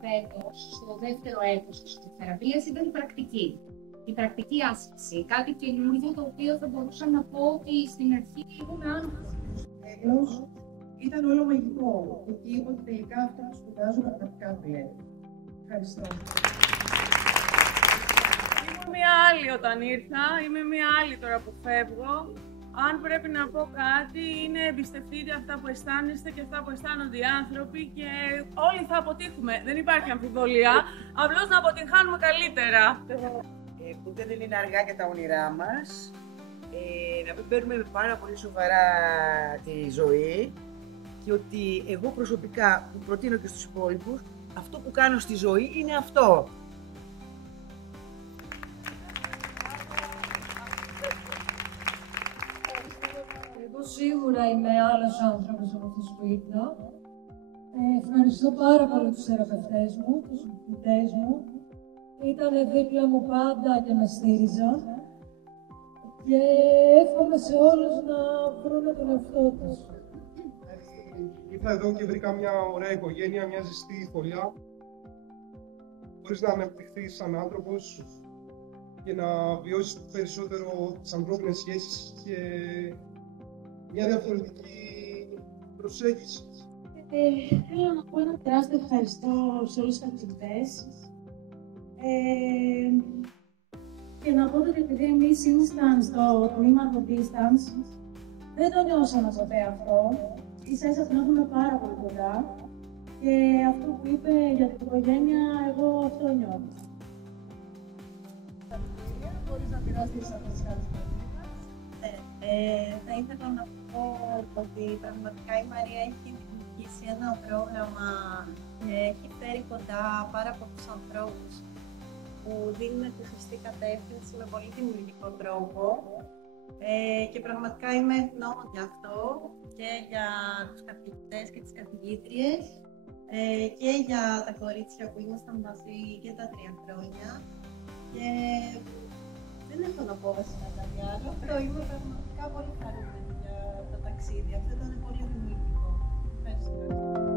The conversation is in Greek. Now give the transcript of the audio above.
φέτος, στο δεύτερο έτος της θεραπείας, ήταν η πρακτική. Η πρακτική άσκηση. Κάτι καινούργιο το οποίο θα μπορούσα να πω ότι στην αρχή ήμουν άνοχα. Τέλος, ήταν όλο μαγικό. Εκεί είπα ότι τελικά αυτό που σπουδάζω πραγματικά δουλεύει. Ευχαριστώ. Ήμουν μία άλλη όταν ήρθα, είμαι μία άλλη τώρα που φεύγω. Αν πρέπει να πω κάτι, είναι εμπιστευτείτε αυτά που αισθάνεστε και αυτά που αισθάνονται οι άνθρωποι και όλοι θα αποτύχουμε. Δεν υπάρχει αμφιβολία, απλώς να αποτυγχάνουμε καλύτερα. Ποτέ δεν είναι αργά για τα όνειρά μας. Να μην παίρνουμε πάρα πολύ σοβαρά τη ζωή και ότι εγώ προσωπικά που προτείνω και στους υπόλοιπους, αυτό που κάνω στη ζωή είναι αυτό. Εγώ σίγουρα είμαι άλλος άνθρωπος από αυτούς που ήρθα. Ευχαριστώ πάρα πολύ τους θεραπευτές μου, τους φοιτητές μου. Ήτανε δίπλα μου πάντα και με στήριζαν. Και εύχομαι σε όλους να βρουν τον εαυτό τους. Ήρθα εδώ και βρήκα μια ωραία οικογένεια, μια ζεστή φωλιά. Μπορείς να αναπτυχθείς σαν άνθρωπος και να βιώσεις περισσότερο τις ανθρώπινες σχέσεις και μια διαφορετική προσέγγιση. Θέλω να πω ένα τεράστιο ευχαριστώ σε όλους τους καθηγητές. Και να πω ότι επειδή εμείς ήμασταν στο τμήμα του distance, δεν το νιώσαμε ποτέ αυτό. Ίσα-ίσα τον έχουμε πάρα πολύ κοντά. Και αυτό που είπε για την οικογένεια, εγώ αυτό νιώθω. Μπορείς να μοιραστείς αυτές τις καλές Θα ήθελα να πω ότι πραγματικά η Μαρία έχει δημιουργήσει ένα πρόγραμμα και έχει φέρει κοντά πάρα πολλούς ανθρώπους που δίνουν τη σωστή κατεύθυνση με πολύ δημιουργικό τρόπο. Και πραγματικά είμαι ευγνώμων για αυτό και για τους καθηγητές και τις καθηγήτριες και για τα κορίτσια που ήμασταν μαζί και τα 3 χρόνια. Και δεν έχω να πω βασικά κάτι άλλο. Είμαι πραγματικά πολύ χαρούμενη για το ταξίδι. Αυτό ήταν πολύ δημιουργικό. Ευχαριστώ.